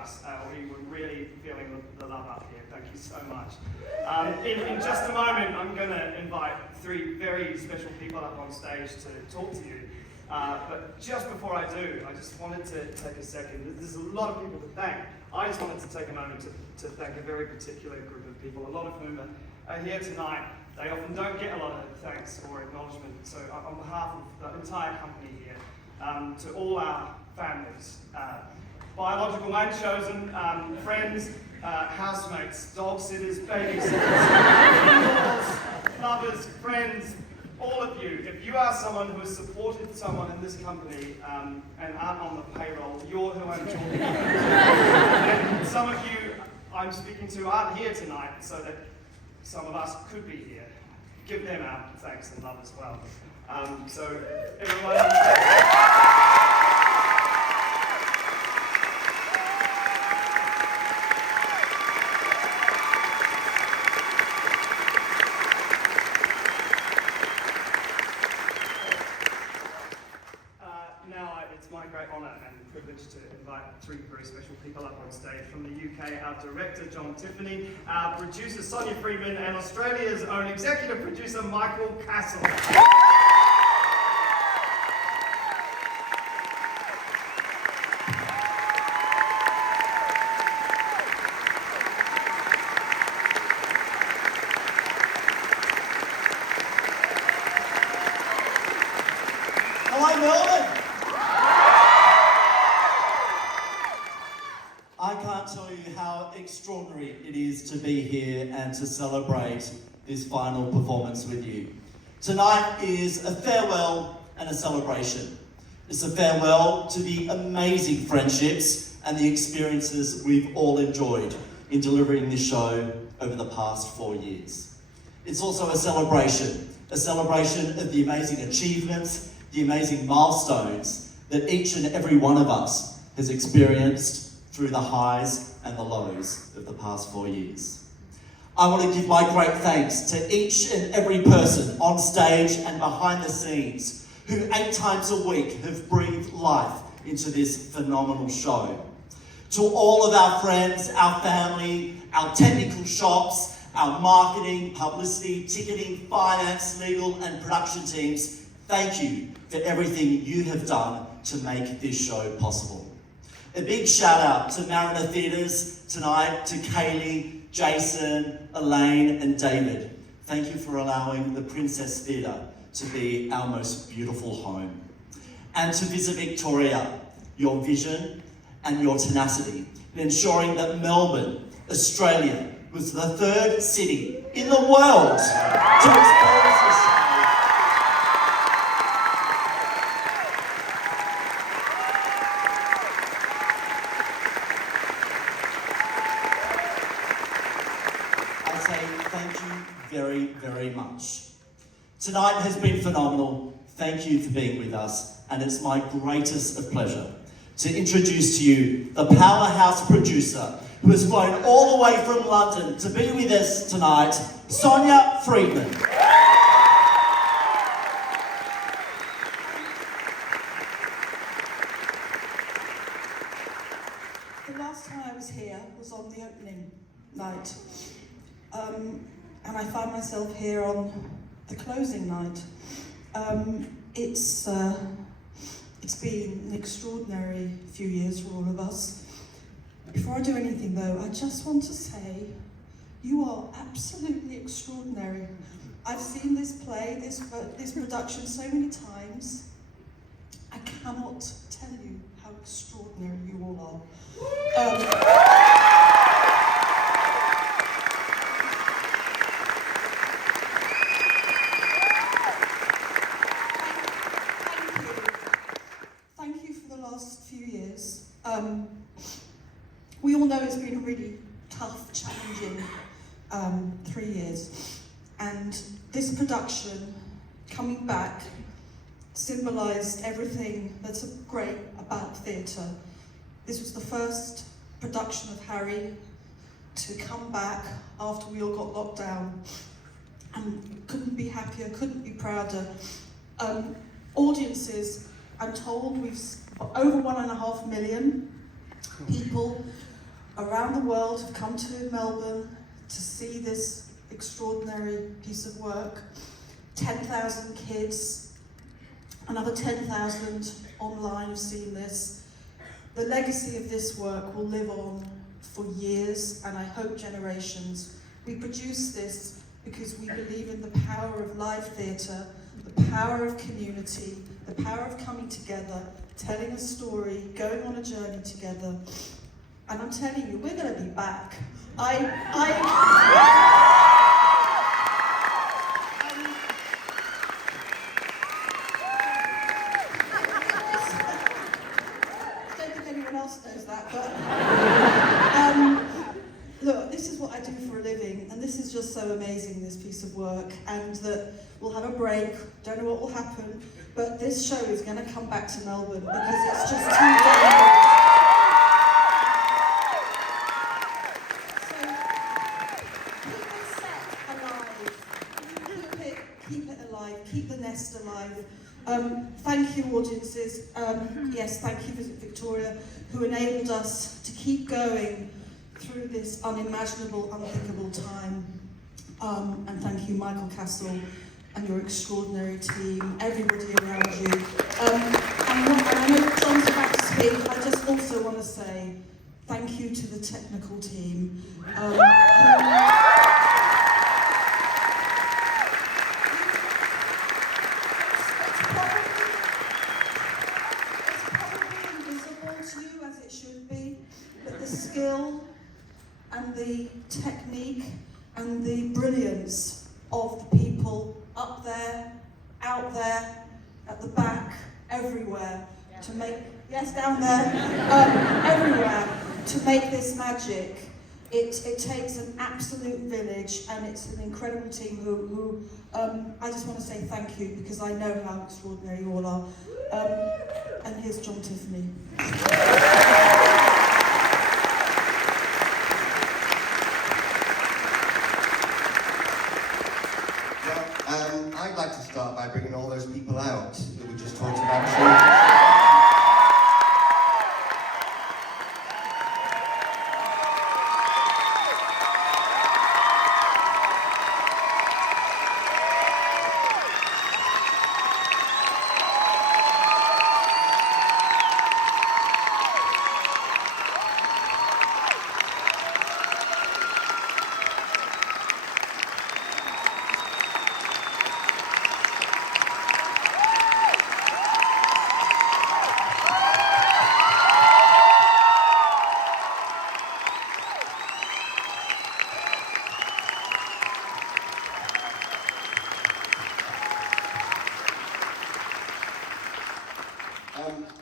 us. We were really feeling the love up here. Thank you so much. In just a moment, I'm going to invite three very special people up on stage to talk to you. But just before I do, I just wanted to take a second. There's a lot of people to thank. I just wanted to take a moment to thank a very particular group of people, a lot of whom are here tonight. They often don't get a lot of thanks or acknowledgement. So on behalf of the entire company here, to all our families, biological and chosen, friends, housemates, dog sitters, babysitters, in-laws, lovers, friends, all of you, if you are someone who has supported someone in this company and aren't on the payroll, you're who I'm talking about. And some of you I'm speaking to aren't here tonight, so that some of us could be here. Give them our thanks and love as well. So everyone... to invite three very special people up on stage. From the UK, our director, Tiffany, our producer, Sonia Friedman, and Australia's own executive producer, Michael Cassel. Hello, Melbourne! I can't tell you how extraordinary it is to be here and to celebrate this final performance with you. Tonight is a farewell and a celebration. It's a farewell to the amazing friendships and the experiences we've all enjoyed in delivering this show over the past 4 years. It's also a celebration of the amazing achievements, the amazing milestones that each and every one of us has experienced through the highs and the lows of the past 4 years. I want to give my great thanks to each and every person on stage and behind the scenes who 8 times a week have breathed life into this phenomenal show. To all of our friends, our family, our technical shops, our marketing, publicity, ticketing, finance, legal and production teams, thank you for everything you have done to make this show possible. A big shout out to Mariner Theatres tonight, to Kaylee, Jason, Elaine and David. Thank you for allowing the Princess Theatre to be our most beautiful home. And to Visit Victoria, your vision and your tenacity in ensuring that Melbourne, Australia, was the 3rd city in the world to experience this show. Thank you very, very much. Tonight has been phenomenal. Thank you for being with us, and it's my greatest of pleasure to introduce to you the powerhouse producer who has flown all the way from London to be with us tonight, Sonia Friedman. The last time I was here was on the opening night. And I found myself here on the closing night. It's been an extraordinary few years for all of us. Before I do anything though, I just want to say, you are absolutely extraordinary. I've seen this play, this production so many times. I cannot tell you how extraordinary you all are. We all know it's been a really tough, challenging 3 years, and this production coming back symbolised everything that's great about theatre. This was the first production of Harry to come back after we all got locked down, and couldn't be happier, couldn't be prouder. Audiences, I'm told we've over 1.5 million people around the world have come to Melbourne to see this extraordinary piece of work. 10,000 kids, another 10,000 online have seen this. The legacy of this work will live on for years, and I hope generations. We produce this because we believe in the power of live theatre, the power of community, the power of coming together, telling a story, going on a journey together. And I'm telling you, we're going to be back. I don't think anyone else knows that, but look, this is what I do for a living, and this is just so amazing, this piece of work, and that we'll have a break, don't know what will happen, but this show is going to come back to Melbourne because it's just too damn keep the nest alive. Thank you, audiences. Yes, thank you, Visit Victoria, who enabled us to keep going through this unimaginable, unthinkable time. And thank you, Michael Cassel, and your extraordinary team, everybody around you. And I know John's about to speak. I just also want to say thank you to the technical team. Skill and the technique and the brilliance of the people up there, out there, at the back, everywhere, to make, yes, down there, everywhere, to make this magic. It takes an absolute village, and it's an incredible team who I just want to say thank you, because I know how extraordinary you all are. And here's John Tiffany. I'd like to start by bringing all those people out that we just talked about.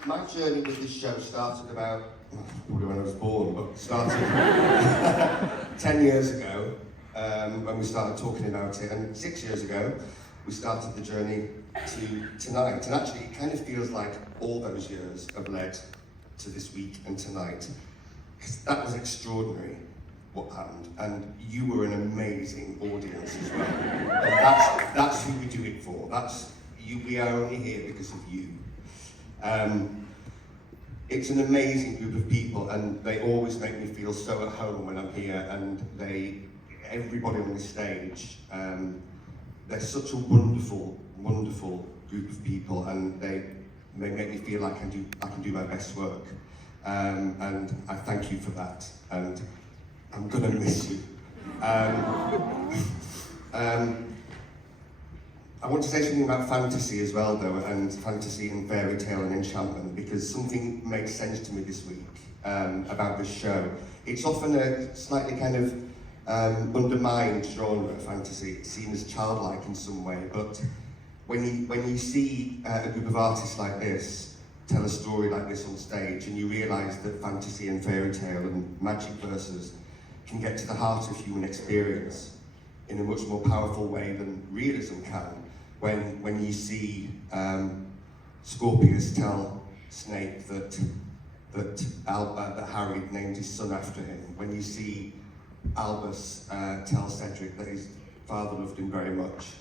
My journey with this show started about, probably when I was born, but started 10 years ago when we started talking about it, and 6 years ago we started the journey to tonight. And actually it kind of feels like all those years have led to this week and tonight. That was extraordinary, what happened, and you were an amazing audience as well. And that's who we do it for. We are only here because of you. It's an amazing group of people, and they always make me feel so at home when I'm here, and everybody on the stage, they're such a wonderful, wonderful group of people, and they make me feel like I can do my best work. And I thank you for that, and I'm gonna miss you. I want to say something about fantasy as well, though, and fantasy and fairy tale and enchantment, because something makes sense to me this week about this show. It's often a slightly kind of undermined genre of fantasy. It's seen as childlike in some way, but when you see a group of artists like this tell a story like this on stage, and you realise that fantasy and fairy tale and magic verses can get to the heart of human experience in a much more powerful way than realism can. When you see Scorpius tell Snape that Harry named his son after him, when you see Albus tell Cedric that his father loved him very much,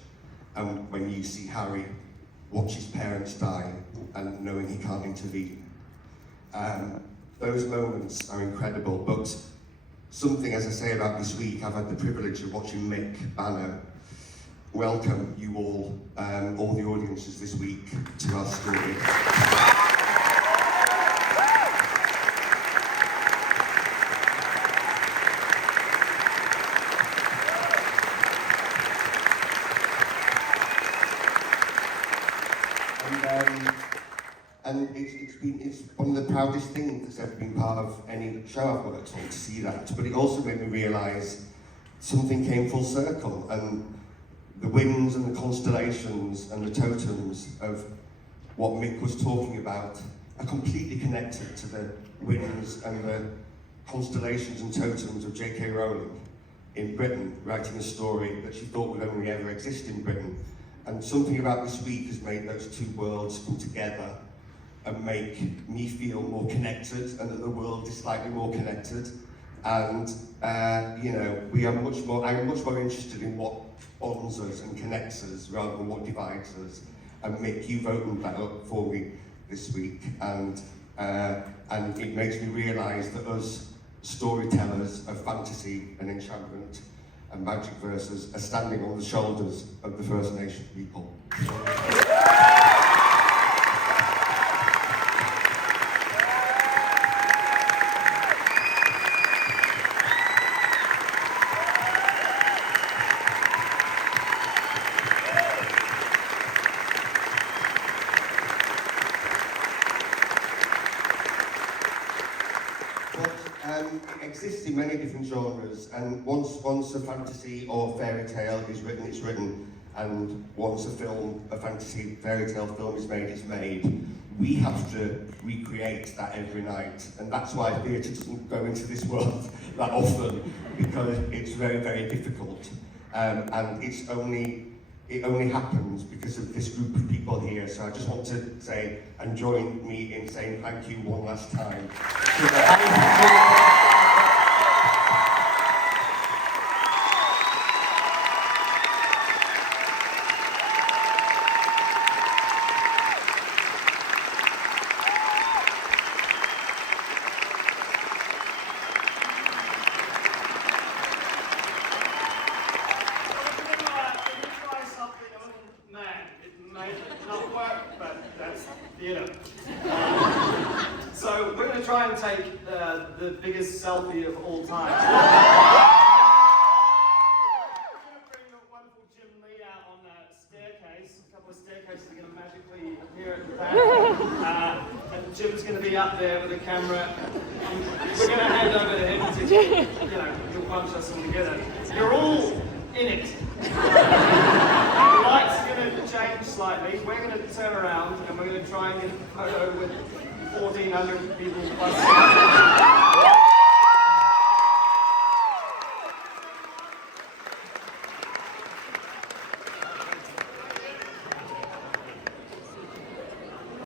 and when you see Harry watch his parents die and knowing he can't intervene. Those moments are incredible, but something, as I say, about this week. I've had the privilege of watching Mick Banner welcome you all the audiences this week, to our story. And it's one of the proudest things that's ever been part of any show I've worked on, to see that. But it also made me realise something came full circle, and the winds and the constellations and the totems of what Mick was talking about are completely connected to the winds and the constellations and totems of J.K. Rowling in Britain, writing a story that she thought would only ever exist in Britain. And something about this week has made those two worlds come together and make me feel more connected, and that the world is slightly more connected. And you know, I'm much more interested in what bonds us and connects us rather than what divides us. And Mick, you've opened that up for me this week, and it makes me realise that us storytellers of fantasy and enchantment and magic verses are standing on the shoulders of the First Nation people. It exists in many different genres, and once a fantasy or fairy tale is written, it's written, and once a fantasy fairy tale film is made, it's made. We have to recreate that every night, and that's why theatre doesn't go into this world that often, because it's very, very difficult, and it only happens because of this group of people here. So I just want to say, and join me in saying thank you one last time. So we're going to try and take the biggest selfie of all time. We're going to bring the wonderful Jim Lee out on a staircase. A couple of staircases are going to magically appear at the back. And Jim's going to be up there with a camera. We're going to hand over to him to, he'll punch us all together. You're all in it. The lights are going to change slightly. We're going to turn around and we're going to try and get a photo with 1,400 people plus.